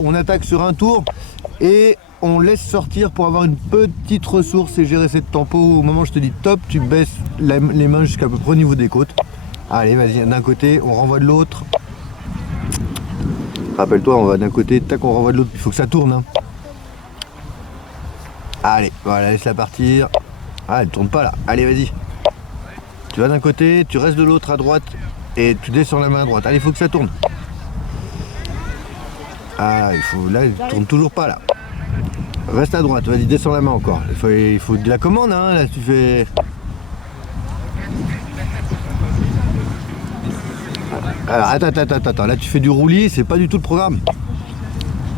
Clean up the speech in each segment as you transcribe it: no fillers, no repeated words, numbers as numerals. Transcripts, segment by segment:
on attaque sur un tour et on laisse sortir pour avoir une petite ressource et gérer cette tempo. Au moment où je te dis top, tu baisses les mains jusqu'à peu près au niveau des côtes. Allez, vas-y, d'un côté, on renvoie de l'autre. Rappelle-toi, on va d'un côté, tac, on renvoie de l'autre. Il faut que ça tourne. Hein. Allez, voilà, laisse-la partir. Ah, elle tourne pas là. Allez, vas-y. Tu vas d'un côté, tu restes de l'autre à droite et tu descends la main à droite. Allez, il faut que ça tourne. Ah, là, il tourne toujours pas là. Reste à droite, vas-y, descends la main encore. Il faut de la commande, hein, là, tu fais... Alors, attends, là, tu fais du roulis, c'est pas du tout le programme.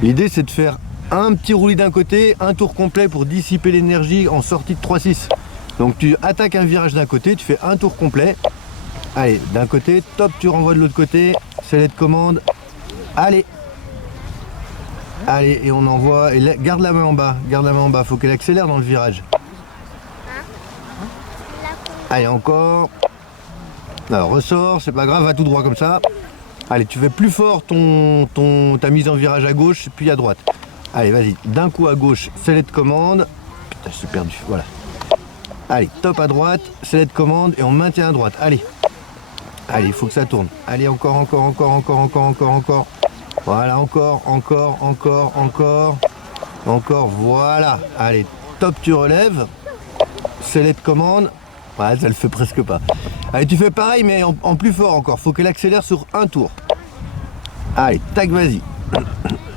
L'idée, c'est de faire un petit roulis d'un côté, un tour complet pour dissiper l'énergie en sortie de 3-6. Donc, tu attaques un virage d'un côté, tu fais un tour complet. Allez, d'un côté, top, tu renvoies de l'autre côté, c'est l'aide commande. Allez, et on envoie, et garde la main en bas, faut qu'elle accélère dans le virage. Allez, encore. Alors, ressort, c'est pas grave, va tout droit comme ça. Allez, tu fais plus fort ta mise en virage à gauche, puis à droite. Allez, vas-y, d'un coup à gauche, c'est l'aide commande. Putain, je suis perdu, voilà. Allez, top à droite, c'est l'aide commande, et on maintient à droite, allez. Allez, il faut que ça tourne. Allez, encore. Voilà, encore, voilà. Allez, top, tu relèves. C'est l'aide commande. Ouais, ça le fait presque pas. Allez, tu fais pareil, mais en plus fort encore. Faut qu'elle accélère sur un tour. Allez, tac, vas-y.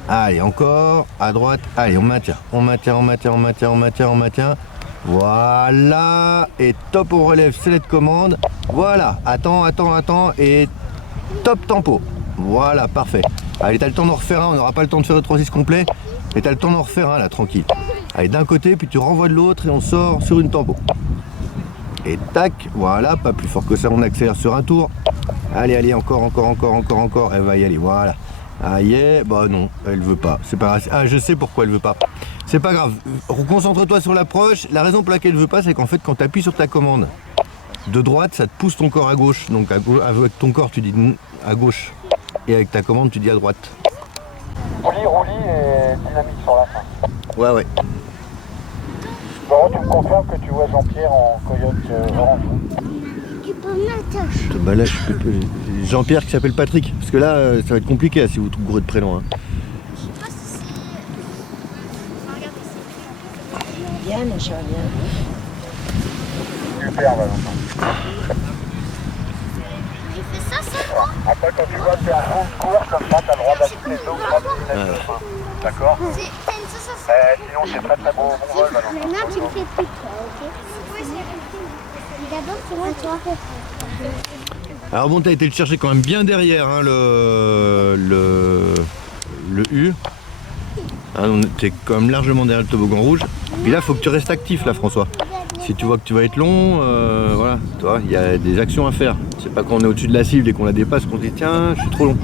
Allez, encore, à droite. Allez, on maintient. Voilà. Et top, on relève, c'est l'aide commande. Voilà, attends. Et top tempo. Voilà, parfait. Allez, t'as le temps d'en refaire un, on n'aura pas le temps de faire le 3-6 complet, mais t'as le temps d'en refaire un là, tranquille. Allez, d'un côté, puis tu renvoies de l'autre et on sort sur une tempo. Et tac, voilà, pas plus fort que ça, on accélère sur un tour. Allez, encore. Elle va y aller, voilà. Aïe, bah non, elle veut pas. C'est pas grave. Ah, je sais pourquoi elle veut pas. C'est pas grave. Concentre-toi sur l'approche. La raison pour laquelle elle veut pas, c'est qu'en fait, quand tu appuies sur ta commande de droite, ça te pousse ton corps à gauche. Donc avec ton corps, tu dis à gauche. Et avec ta commande, tu dis à droite. Roulis et dynamique sur la fin. Ouais. Bon, tu me confirmes que tu vois Jean-Pierre en coyote orange. Tu peux mettre. Bah là, Jean-Pierre qui s'appelle Patrick. Parce que là, ça va être compliqué si vous gourez de prénom. Hein. Bien, mon cher, bien. Super, Valentin. Après, quand tu vas faire un fond de course comme ça, t'as le droit d'acheter 2 ou 3 km. D'accord. Sinon, c'est très bon vol, Valentin. Maintenant, tu le fais plus toi, ok? D'abord, c'est moi qui en fais. Alors bon, t'as été le chercher quand même bien derrière hein, le U. Hein, t'es quand même largement derrière le toboggan rouge. Puis là, faut que tu restes actif là, François. Si tu vois que tu vas être long, voilà, tu vois, il y a des actions à faire. C'est pas quand on est au-dessus de la cible et qu'on la dépasse qu'on dit tiens, je suis trop long.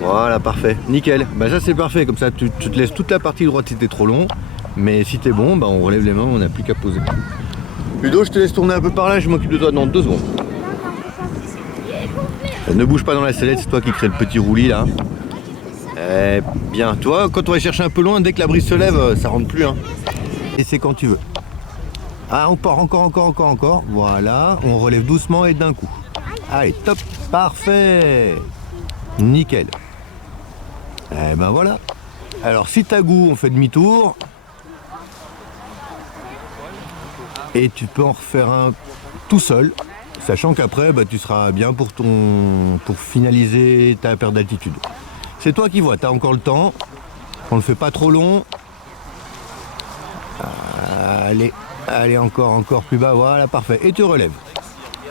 Voilà, parfait, nickel. Bah ça c'est parfait, comme ça tu te laisses toute la partie droite si t'es trop long. Mais si t'es bon, bah on relève les mains, on n'a plus qu'à poser. Ludo, je te laisse tourner un peu par là, je m'occupe de toi dans 2 secondes. Ne bouge pas dans la sellette, c'est toi qui crée le petit roulis là. Eh bien, toi, quand on va chercher un peu loin, dès que la brise se lève, ça rentre plus. Hein. Et c'est quand tu veux. Ah, on part encore. Voilà, on relève doucement et d'un coup. Allez, top, parfait. Nickel. Eh ben voilà. Alors, si t'as goût, on fait demi-tour. Et tu peux en refaire un tout seul. Sachant qu'après, bah, tu seras bien pour finaliser ta perte d'altitude. C'est toi qui vois, tu as encore le temps. On le fait pas trop long. Allez, encore plus bas, voilà, parfait. Et tu relèves.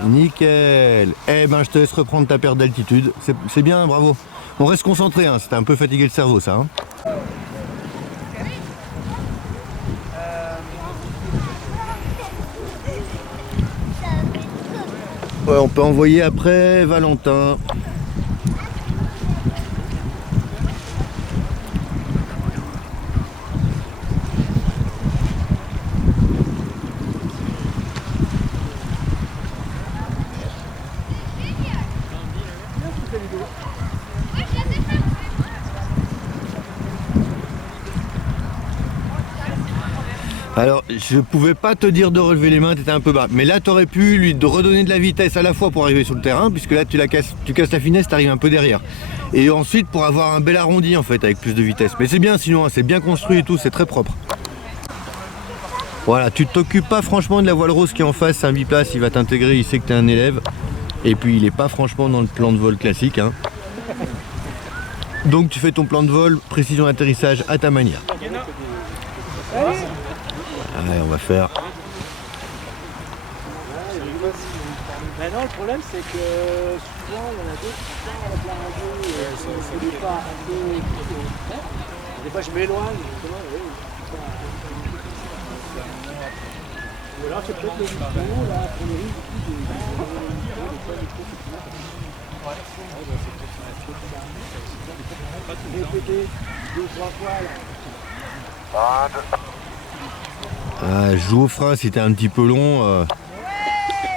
Nickel. Eh ben, je te laisse reprendre ta perte d'altitude. C'est bien, bravo. On reste concentré, hein. C'était un peu fatigué le cerveau, ça. Hein. Ouais, on peut envoyer après Valentin. Alors, je pouvais pas te dire de relever les mains, tu étais un peu bas. Mais là, tu aurais pu lui redonner de la vitesse à la fois pour arriver sur le terrain, puisque là, tu casses la finesse, tu arrives un peu derrière. Et ensuite, pour avoir un bel arrondi, en fait, avec plus de vitesse. Mais c'est bien, sinon, hein, c'est bien construit et tout, c'est très propre. Voilà, tu t'occupes pas franchement de la voile rose qui est en face, c'est un biplace, il va t'intégrer, il sait que tu es un élève. Et puis, il est pas franchement dans le plan de vol classique. Hein. Donc, tu fais ton plan de vol, précision d'atterrissage à ta manière. Allez, on va faire. Maintenant, le problème, c'est que souvent, il y en a d'autres qui sont avec la radio, c'est des pas un peu. Des fois, je m'éloigne, justement, oui. Ou alors, c'est peut-être le micro, là, pour le risque des fois, les trous, répéter 2-3 fois, là. Joue au frein si t'es un petit peu long.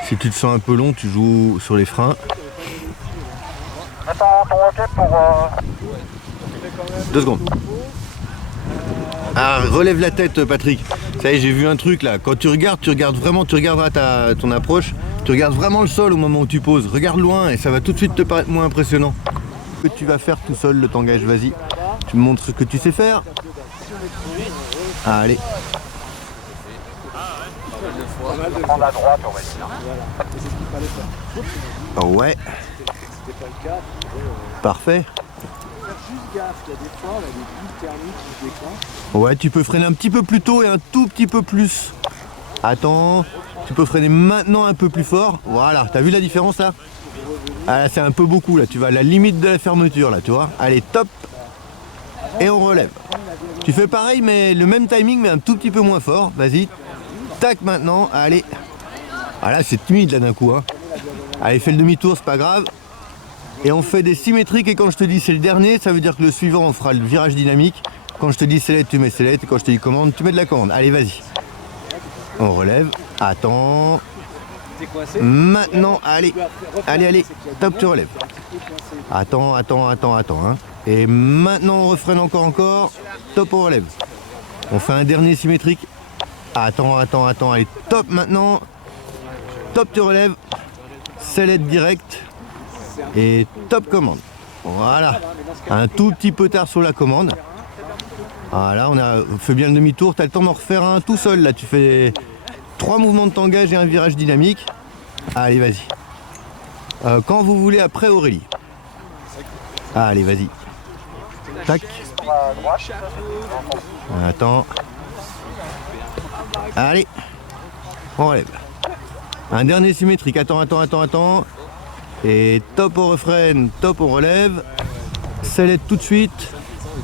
Si tu te sens un peu long, tu joues sur les freins. Attends, ton hockey pour... 2 secondes. Ah, relève la tête, Patrick. Ça y est, j'ai vu un truc là. Quand tu regardes vraiment, tu regarderas ton approche. Tu regardes vraiment le sol au moment où tu poses. Regarde loin et ça va tout de suite te paraître moins impressionnant. Ce que tu vas faire tout seul, le tangage, vas-y. Tu me montres ce que tu sais faire. Allez. Prendre à droite, on va dire. Ouais. Parfait. Ouais, tu peux freiner un petit peu plus tôt et un tout petit peu plus. Attends, tu peux freiner maintenant un peu plus fort. Voilà, t'as vu la différence là? Ah là, c'est un peu beaucoup là, tu vas à la limite de la fermeture là, tu vois. Allez, top. Et on relève. Tu fais pareil mais le même timing mais un tout petit peu moins fort. Vas-y. Tac maintenant, allez. Ah là c'est timide là d'un coup. Hein. Allez, fais le demi-tour, c'est pas grave. Et on fait des symétriques et quand je te dis c'est le dernier, ça veut dire que le suivant on fera le virage dynamique. Quand je te dis select, tu mets select. Et quand je te dis commande, tu mets de la commande. Allez, vas-y. On relève. Attends. Maintenant, allez. Allez. Top, tu relèves. Attends. Hein. Et maintenant on refreine encore. Top, on relève. On fait un dernier symétrique. Attends. Allez, top maintenant. Top, tu relèves. Select direct. Et top commande. Voilà. Un tout petit peu tard sur la commande. Voilà, on a fait bien le demi-tour. Tu as le temps d'en refaire un tout seul. Là, tu fais 3 mouvements de tangage et un virage dynamique. Allez, vas-y. Quand vous voulez, après Aurélie. Allez, vas-y. Tac. Attends. Allez. On relève. Un dernier symétrique. Attends. Et top, on refreine. Top, on relève. Select tout de suite.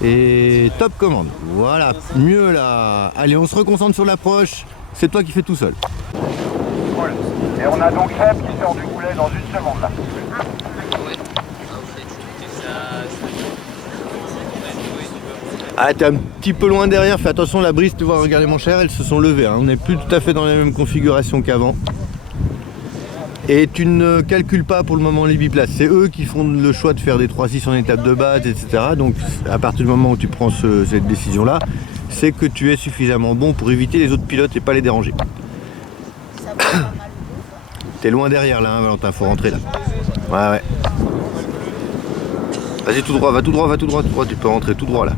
Et top commande. Voilà, mieux là. Allez, on se reconcentre sur l'approche. C'est toi qui fais tout seul. Cool. Et on a donc Seb qui sort du boulet dans une seconde là. Ah, t'es un petit peu loin derrière. Fais attention, la brise, tu vois, regardez mon cher, elles se sont levées. Hein. On n'est plus tout à fait dans la même configuration qu'avant. Et tu ne calcules pas pour le moment les biplaces. C'est eux qui font le choix de faire des 3-6 en étape de base, etc. Donc à partir du moment où tu prends cette décision-là, c'est que tu es suffisamment bon pour éviter les autres pilotes et pas les déranger. T'es loin derrière là, hein, Valentin, faut rentrer là. Ouais. Vas-y tout droit, va tout droit, tu peux rentrer tout droit là.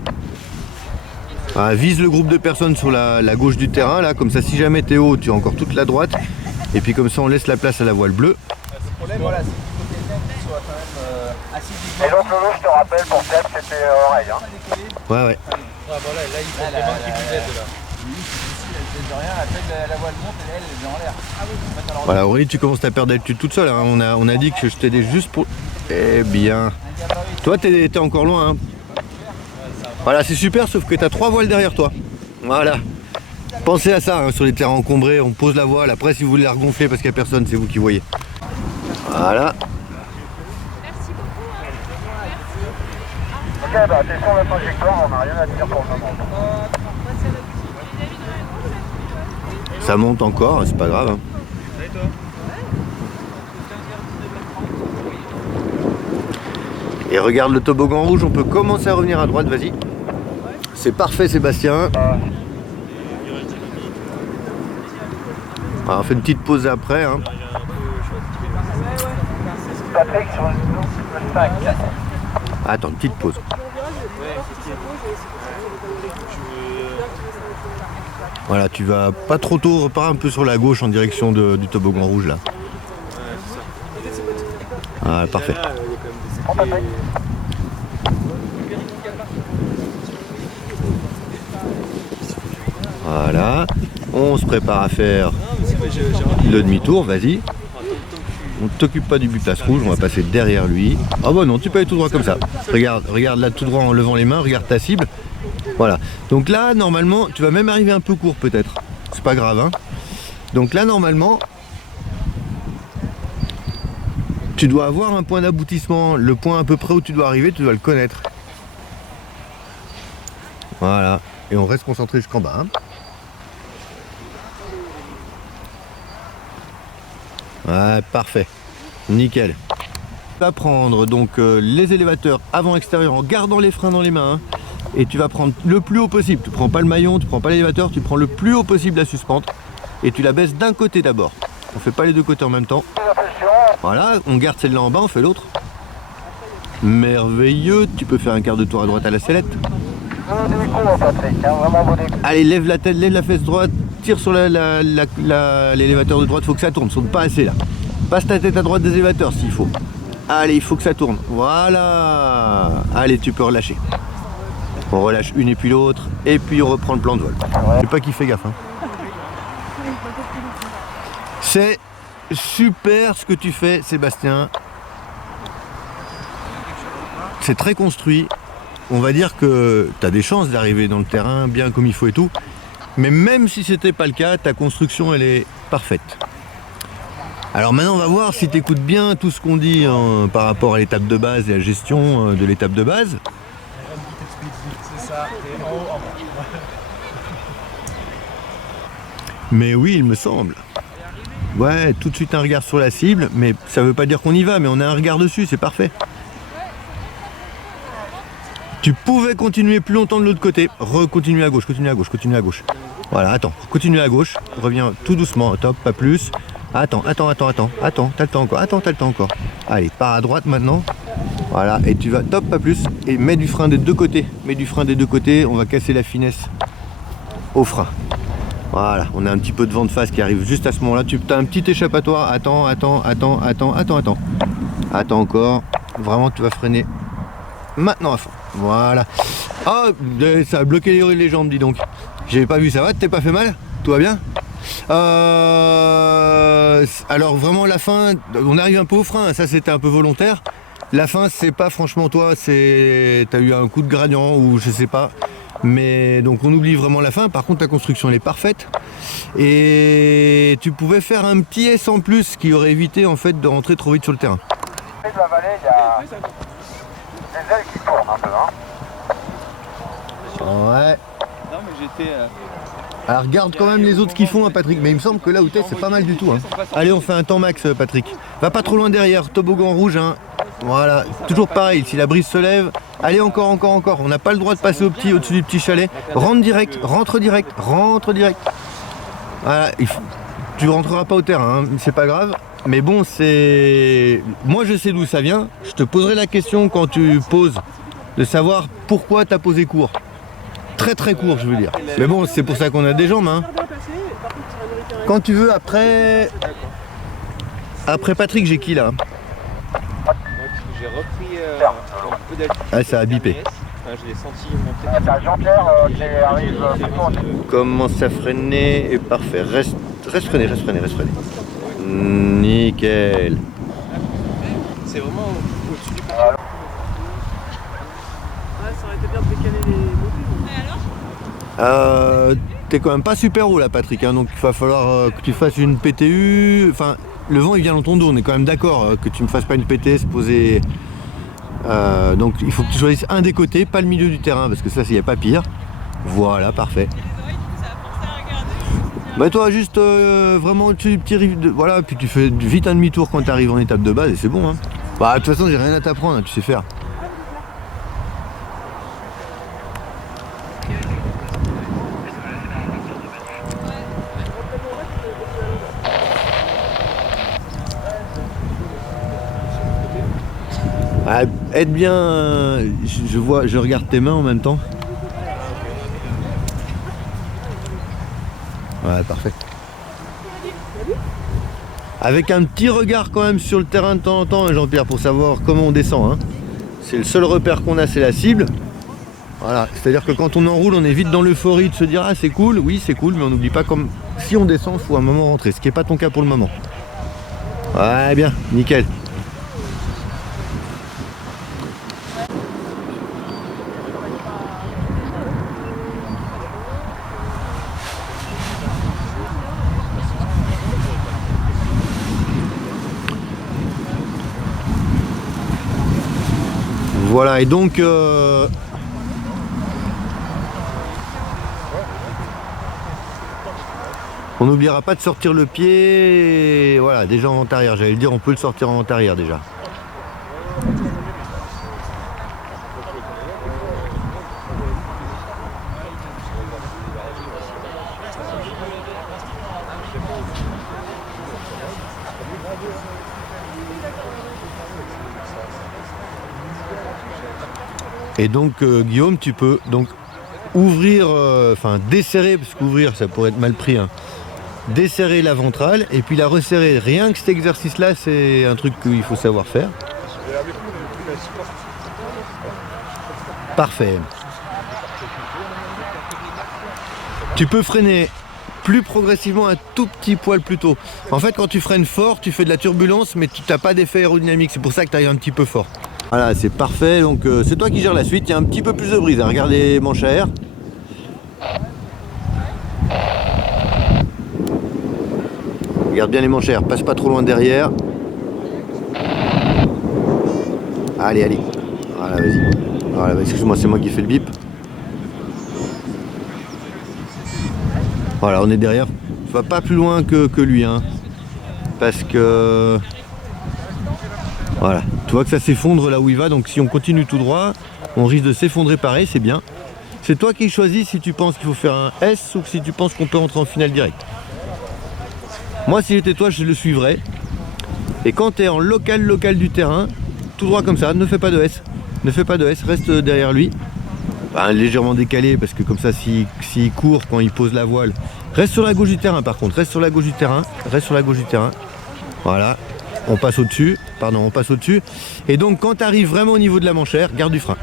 Vise le groupe de personnes sur la gauche du terrain là, comme ça si jamais t'es haut, tu as encore toute la droite. Et puis comme ça on laisse la place à la voile bleue. Et donc Lolo, je te rappelle, pour Seb, c'était oreille. Hein. Ouais. Voilà, Aurélie, tu commences à perdre d'altitude toute seule. Hein. On a dit que je t'aidais juste pour... Eh bien... Toi, t'es encore loin. Hein. Voilà, c'est super, sauf que t'as 3 voiles derrière toi. Voilà. Pensez à ça, hein, sur les terrains encombrés, on pose la voile. Après, si vous voulez la regonfler parce qu'il n'y a personne, c'est vous qui voyez. Voilà. Ok, bah t'es sur la trajectoire, on n'a rien à dire pour le moment. Ça monte encore, c'est pas grave. Hein. Et regarde le toboggan rouge, on peut commencer à revenir à droite, vas-y. C'est parfait Sébastien. Alors, on fait une petite pause après. Hein. Patrick sur le 5. Attends, une petite pause. Voilà, tu vas pas trop tôt, repars un peu sur la gauche en direction du toboggan rouge là. Ah, parfait. Voilà, on se prépare à faire le demi-tour, vas-y. On ne t'occupe pas du biplace rouge, on va passer derrière lui. Ah bah non, tu peux aller tout droit comme ça. Regarde là tout droit en levant les mains, regarde ta cible. Voilà, donc là normalement, tu vas même arriver un peu court peut-être. C'est pas grave, hein. Donc là normalement, tu dois avoir un point d'aboutissement. Le point à peu près où tu dois arriver, tu dois le connaître. Voilà, et on reste concentré jusqu'en bas. Hein. Ouais, parfait, nickel. Tu vas prendre donc les élévateurs avant-extérieur en gardant les freins dans les mains. Hein, et tu vas prendre le plus haut possible. Tu prends pas le maillon, tu prends pas l'élévateur, tu prends le plus haut possible la suspente. Et tu la baisses d'un côté d'abord. On fait pas les deux côtés en même temps. Voilà, on garde celle-là en bas, on fait l'autre. Merveilleux, tu peux faire un quart de tour à droite à la sellette. Allez, lève la tête, lève la fesse droite, tire sur l'élévateur de droite, faut que ça tourne, saute pas assez là. Passe ta tête à droite des élévateurs s'il faut. Allez, il faut que ça tourne, voilà. Allez, tu peux relâcher. On relâche une et puis l'autre, et puis on reprend le plan de vol. Je sais pas qui fait gaffe. Hein. C'est super ce que tu fais, Sébastien. C'est très construit. On va dire que tu as des chances d'arriver dans le terrain bien comme il faut et tout. Mais même si c'était pas le cas, ta construction elle est parfaite. Alors maintenant on va voir si tu écoutes bien tout ce qu'on dit par rapport à l'étape de base et à la gestion de l'étape de base. Mais oui, il me semble. Ouais, tout de suite un regard sur la cible, mais ça veut pas dire qu'on y va, mais on a un regard dessus, c'est parfait. Tu pouvais continuer plus longtemps de l'autre côté. Recontinue à gauche, continue à gauche, continue à gauche. Voilà, attends, continue à gauche, reviens tout doucement, top, pas plus. Attends, t'as le temps encore. Allez, pars à droite maintenant. Voilà, et tu vas, top, pas plus. Et mets du frein des deux côtés. On va casser la finesse au frein. Voilà, on a un petit peu de vent de face qui arrive juste à ce moment-là. Tu as un petit échappatoire. Attends. Attends encore. Vraiment, tu vas freiner maintenant à fond. Voilà. Ah, ça a bloqué les jambes, dis donc. J'avais pas vu, ça va? T'es pas fait mal? Tout va bien? Alors vraiment la fin, on arrive un peu au frein. Ça c'était un peu volontaire. La fin, c'est pas franchement toi, t'as eu un coup de gradient ou je sais pas. Mais donc on oublie vraiment la fin. Par contre ta construction elle est parfaite. Et tu pouvais faire un petit S en plus qui aurait évité en fait de rentrer trop vite sur le terrain. De la vallée, il y a des ailes qui tournent un peu, hein. Ouais. Non mais j'étais... Alors regarde quand même les autres qui font, hein, Patrick. Mais il me semble que là où t'es, c'est pas mal du tout. Hein. Allez, on fait un temps max, Patrick. Va pas trop loin derrière, toboggan rouge. Hein. Voilà, toujours pareil. Si la brise se lève, allez encore. On n'a pas le droit de passer au-dessus du petit chalet. Rentre direct. Voilà, tu rentreras pas au terrain, hein, c'est pas grave. Mais bon, c'est... Moi, je sais d'où ça vient. Je te poserai la question quand tu poses, de savoir pourquoi t'as posé court. Très court, je veux dire. Mais bon, c'est pour ça qu'on a des jambes. Hein. Quand tu veux, après Patrick, j'ai qui là? J'ai repris un peu d'altitude. Ah, ça a bipé. Je l'ai senti monter. T'as Jean-Pierre qui arrive plutôt. Commence à freiner et parfait. Reste freiner. Nickel. C'est vraiment au-dessus du Ouais, ça aurait été bien de décaler les modules. Mais alors T'es quand même pas super haut là, Patrick. Hein, donc il va falloir que tu fasses une PTU. Enfin, le vent il vient dans ton dos. On est quand même d'accord que tu me fasses pas une PTS poser. Donc il faut que tu choisisses un des côtés, pas le milieu du terrain, parce que ça, il n'y a pas pire. Voilà, parfait. Bah toi juste vraiment tu petit rive de... Voilà, puis tu fais vite un demi-tour quand tu arrives en étape de base et c'est bon. Hein. Bah de toute façon j'ai rien à t'apprendre, hein, tu sais faire. Ah, aide bien, je regarde tes mains en même temps. Ouais, parfait. Avec un petit regard quand même sur le terrain de temps en temps, Jean-Pierre, pour savoir comment on descend. Hein. C'est le seul repère qu'on a, c'est la cible. Voilà, c'est-à-dire que quand on enroule, on est vite dans l'euphorie de se dire ah c'est cool, oui c'est cool, mais on n'oublie pas comme si on descend, il faut un moment rentrer, ce qui n'est pas ton cas pour le moment. Ouais, bien, nickel. Voilà, et donc on n'oubliera pas de sortir le pied, voilà, déjà en vent arrière, j'allais le dire, on peut le sortir en vent arrière déjà. Et donc Guillaume, tu peux donc ouvrir, enfin desserrer, parce qu'ouvrir ça pourrait être mal pris, hein. Desserrer la ventrale et puis la resserrer. Rien que cet exercice là, c'est un truc qu'il faut savoir faire. Parfait. Tu peux freiner plus progressivement un tout petit poil plus tôt. En fait, quand tu freines fort, tu fais de la turbulence, mais tu n'as pas d'effet aérodynamique. C'est pour ça que tu arrives un petit peu fort. Voilà, c'est parfait. Donc c'est toi qui gères la suite. Il y a un petit peu plus de brise. Regarde les manches à air. Regarde bien les manches à air. Passe pas trop loin derrière. Allez, allez. Voilà, vas-y. Voilà, excuse-moi, c'est moi qui fais le bip. Voilà, on est derrière. Va pas plus loin que lui, hein. Parce que... Voilà, tu vois que ça s'effondre là où il va, donc si on continue tout droit, on risque de s'effondrer pareil, c'est bien. C'est toi qui choisis si tu penses qu'il faut faire un S ou si tu penses qu'on peut rentrer en finale direct. Moi, si j'étais toi, je le suivrais. Et quand tu es en local du terrain, tout droit comme ça, ne fais pas de S. Ne fais pas de S, reste derrière lui. Enfin, légèrement décalé, parce que comme ça, s'il court quand il pose la voile, reste sur la gauche du terrain par contre, reste sur la gauche du terrain, reste sur la gauche du terrain. Voilà. On passe au-dessus, pardon, on passe au-dessus. Et donc quand tu arrives vraiment au niveau de la manchère, garde du frein.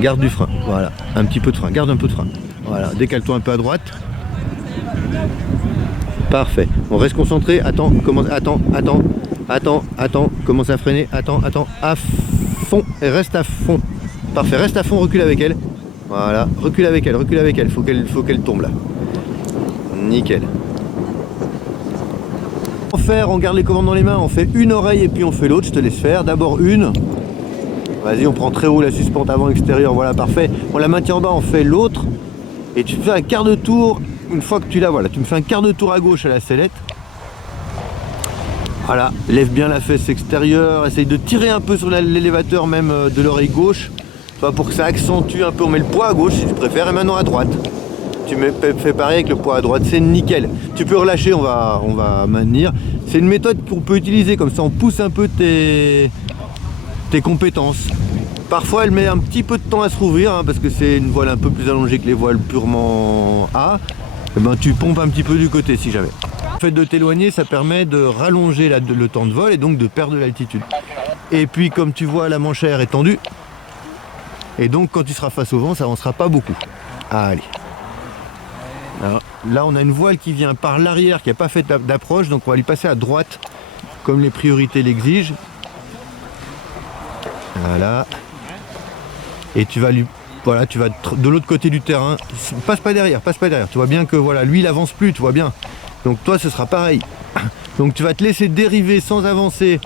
Garde du frein, voilà. Un petit peu de frein, garde un peu de frein. Voilà, décale-toi un peu à droite. Parfait. On reste concentré, attends, commence, attends, commence à freiner, attends, à fond, et reste à fond. Parfait, reste à fond, recule avec elle. Voilà, recule avec elle, faut qu'elle tombe là. Nickel. On garde les commandes dans les mains, on fait une oreille et puis on fait l'autre, je te laisse faire. D'abord une, vas-y, on prend très haut la suspente avant extérieure, voilà, parfait. On la maintient en bas, on fait l'autre et tu fais un quart de tour. Une fois que tu l'as, voilà, tu me fais un quart de tour à gauche à la sellette. Voilà, lève bien la fesse extérieure, essaye de tirer un peu sur l'élévateur même de l'oreille gauche, pour que ça accentue un peu. On met le poids à gauche si tu préfères et maintenant à droite. Tu fais pareil avec le poids à droite, c'est nickel. Tu peux relâcher, on va maintenir. C'est une méthode qu'on peut utiliser, comme ça on pousse un peu tes compétences. Parfois elle met un petit peu de temps à se rouvrir, hein, parce que c'est une voile un peu plus allongée que les voiles purement A. Et ben, tu pompes un petit peu du côté si jamais. Le fait de t'éloigner, ça permet de rallonger le temps de vol et donc de perdre de l'altitude. Et puis comme tu vois, la manche à air est tendue. Et donc quand tu seras face au vent, ça avancera pas beaucoup. Allez. Alors, là on a une voile qui vient par l'arrière qui n'a pas fait d'approche, donc on va lui passer à droite comme les priorités l'exigent. Voilà. Et tu vas lui... Voilà, tu vas de l'autre côté du terrain. Passe pas derrière. Tu vois bien que voilà, lui il avance plus, tu vois bien. Donc toi ce sera pareil. Donc tu vas te laisser dériver sans avancer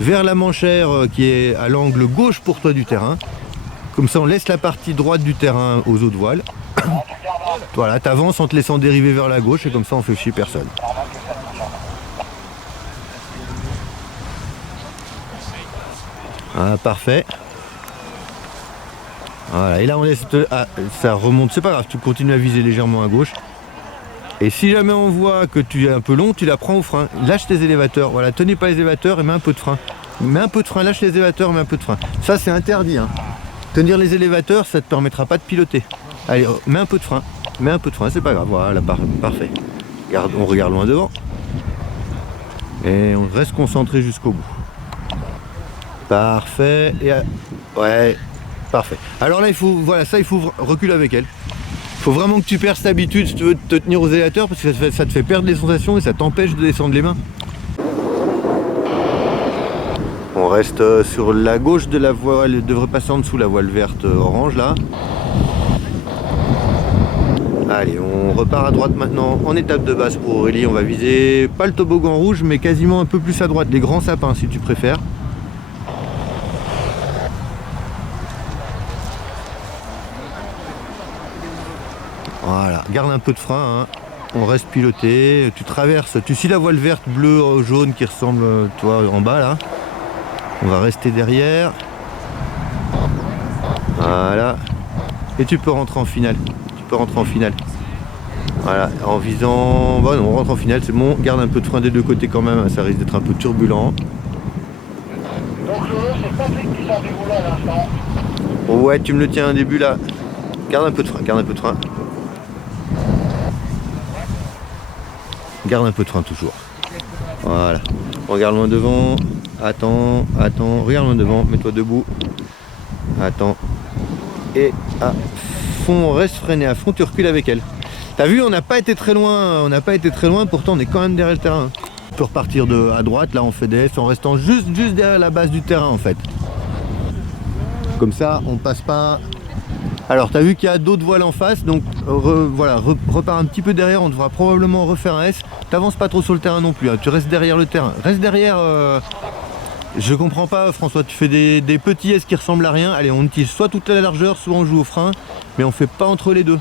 vers la manchère qui est à l'angle gauche pour toi du terrain. Comme ça on laisse la partie droite du terrain aux autres voiles. Voilà, tu avances en te laissant dériver vers la gauche et comme ça on fait chier personne. Ah, parfait. Voilà, et là on laisse... Ah, ça remonte, c'est pas grave, tu continues à viser légèrement à gauche. Et si jamais on voit que tu es un peu long, tu la prends au frein. Lâche tes élévateurs, voilà, tenez pas les élévateurs et mets un peu de frein. Mets un peu de frein, lâche les élévateurs, mets un peu de frein. Ça c'est interdit, hein. Tenir les élévateurs, ça te permettra pas de piloter. Allez, mets un peu de frein. Mets un peu de frein, c'est pas grave. Voilà, parfait. On regarde loin devant. Et on reste concentré jusqu'au bout. Parfait. Et ouais, parfait. Alors là, il faut reculer avec elle. Il faut vraiment que tu perds cette habitude si tu veux te tenir aux élévateurs parce que ça te fait perdre les sensations et ça t'empêche de descendre les mains. On reste sur la gauche de la voile, elle devrait passer en dessous la voile verte orange là. Allez, on repart à droite maintenant en étape de base pour Aurélie. On va viser pas le toboggan rouge mais quasiment un peu plus à droite, les grands sapins si tu préfères. Voilà, garde un peu de frein, hein. On reste piloté, tu traverses, tu suis la voile verte, bleu, jaune qui ressemble, toi, en bas là. On va rester derrière. Voilà. Et tu peux rentrer en finale. Voilà, en visant... Bon, non, on rentre en finale, c'est bon. Garde un peu de frein des deux côtés quand même, hein, ça risque d'être un peu turbulent. Donc c'est Patrick qui sort du boulot à l'instant. Ouais, tu me le tiens au début là. Garde un peu de frein, Garde un peu de frein toujours. Voilà. Regarde loin devant. Attends. Regarde loin devant. Mets-toi debout. Attends. Et à fond, reste freiné à fond, tu recules avec elle. T'as vu, on n'a pas été très loin. Pourtant on est quand même derrière le terrain. On peut repartir à droite, là on fait des S en restant juste derrière la base du terrain en fait. Comme ça, on passe pas... Alors tu as vu qu'il y a d'autres voiles en face, donc voilà, repars un petit peu derrière, on devra probablement refaire un S. T'avances pas trop sur le terrain non plus, hein. Tu restes derrière le terrain. Reste derrière, je comprends pas François, tu fais des petits S qui ressemblent à rien. Allez, on utilise soit toute la largeur, soit on joue au frein, mais on fait pas entre les deux.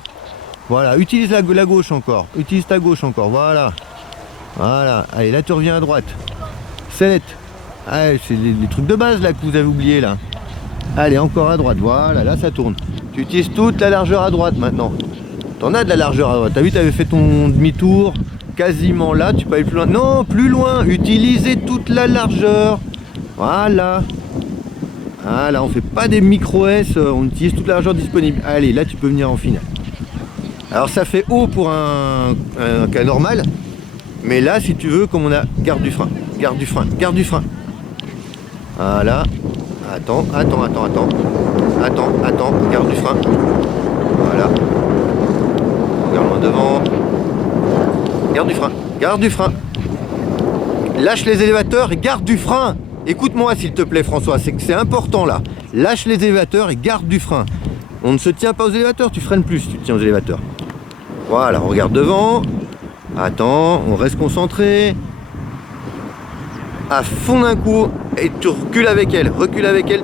Voilà, utilise la gauche encore, utilise ta gauche encore, voilà. Voilà, allez là tu reviens à droite. Sellette, allez, c'est les trucs de base là que vous avez oublié là. Allez, encore à droite, voilà, là ça tourne. Tu utilises toute la largeur à droite maintenant. T'en as de la largeur à droite. T'as vu, t'avais fait ton demi-tour quasiment là. Tu peux aller plus loin. Non, plus loin. Utilisez toute la largeur. Voilà. Voilà, on fait pas des micro-S. On utilise toute la largeur disponible. Allez, là tu peux venir en finale. Alors ça fait haut pour un cas normal. Mais là, si tu veux, comme on a... Garde du frein. Garde du frein. Voilà. Attends, garde du frein. Voilà. Regarde loin devant. Garde du frein. Lâche les élévateurs et garde du frein. Écoute-moi s'il te plaît François, c'est important là. Lâche les élévateurs et garde du frein. On ne se tient pas aux élévateurs, tu freines plus si tu te tiens aux élévateurs. Voilà, on regarde devant. Attends, on reste concentré. À fond d'un coup et tu recules avec elle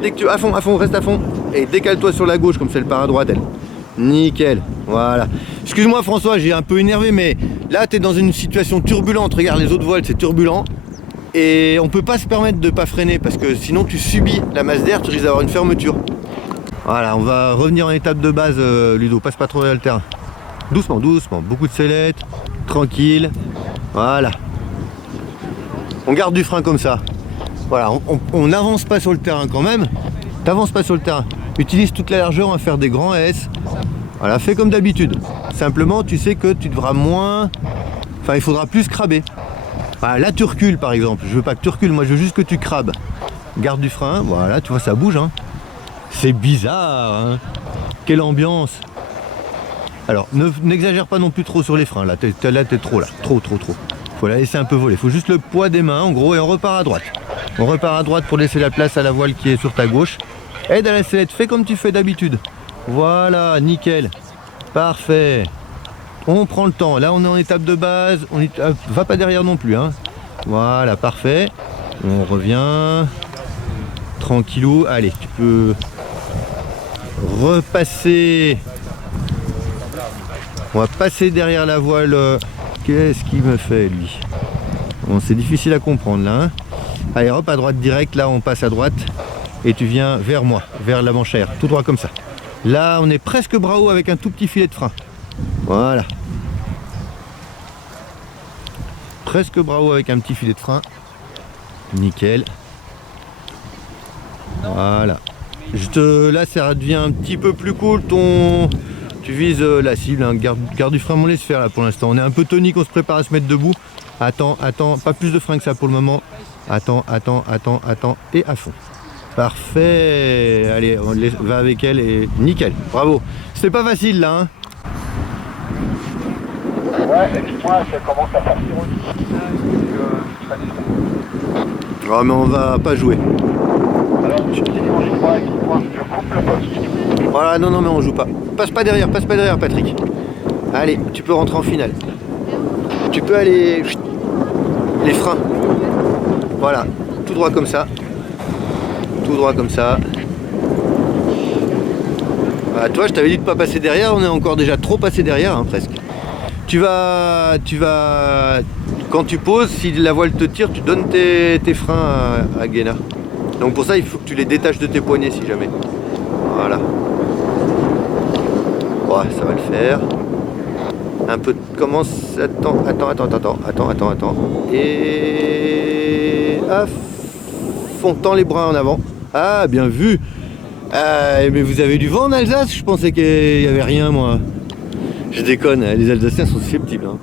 dès que tu... À fond, reste à fond et décale-toi sur la gauche comme ça elle part à droite elle. Nickel, voilà. Excuse-moi François, j'ai un peu énervé mais là tu es dans une situation turbulente, regarde les autres voiles c'est turbulent et on peut pas se permettre de pas freiner parce que sinon tu subis la masse d'air, tu risques d'avoir une fermeture. Voilà, on va revenir en étape de base Ludo, passe pas trop derrière le terrain. Doucement, beaucoup de sellettes, tranquille, voilà. On garde du frein comme ça. Voilà, on n'avance pas sur le terrain quand même. T'avances pas sur le terrain. Utilise toute la largeur, on va faire des grands S. Voilà, fais comme d'habitude. Simplement, tu sais que tu devras moins... Enfin, il faudra plus craber. Voilà, là, tu recules par exemple. Je veux pas que tu recules, moi je veux juste que tu crabes. Garde du frein, voilà, tu vois, ça bouge. Hein. C'est bizarre. Hein. Quelle ambiance. Alors, n'exagère pas non plus trop sur les freins. Là, t'es trop là. Trop. Faut la laisser un peu voler, faut juste le poids des mains en gros et on repart à droite. On repart à droite pour laisser la place à la voile qui est sur ta gauche. Aide à la sellette, fais comme tu fais d'habitude. Voilà, nickel. Parfait. On prend le temps, là on est en étape de base, va pas derrière non plus. Hein. Voilà, parfait. On revient. Tranquillou, allez, tu peux repasser. On va passer derrière la voile. Qu'est-ce qu'il me fait lui? Bon, c'est difficile à comprendre là. Hein. Allez hop, à droite direct, là on passe à droite. Et tu viens vers moi, vers la manche arrière, tout droit comme ça. Là on est presque bras haut avec un tout petit filet de frein. Voilà. Presque bras haut avec un petit filet de frein. Nickel. Voilà. Juste là, ça devient un petit peu plus cool. Tu vises la cible. Hein. Garde du frein, on laisse faire là pour l'instant. On est un peu tonique, on se prépare à se mettre debout. Attends, pas plus de frein que ça pour le moment. Attends, et à fond. Parfait. Allez, va avec elle et nickel. Bravo. C'était pas facile là. Hein. Ouais, et puis moi, ça commence à partir aussi. Oh, mais on va pas jouer. Alors, on joue pas avec moi, je coupe le poste. Voilà, non, mais on joue pas. Passe pas derrière, Patrick. Allez, tu peux rentrer en finale. Tu peux aller... Les freins. Voilà, tout droit comme ça. Tout droit comme ça. Voilà, toi, je t'avais dit de pas passer derrière, on est encore déjà trop passé derrière, hein, presque. Tu vas, quand tu poses, si la voile te tire, tu donnes tes freins à Guéna. Donc pour ça, il faut que tu les détaches de tes poignets si jamais. Voilà. Ouais, ça va le faire. Un peu, commence, attends. Et à fond, tends les bras en avant. Ah, bien vu. Mais vous avez du vent en Alsace? Je pensais qu'il n'y avait rien, moi. Je déconne, les Alsaciens sont susceptibles. Hein.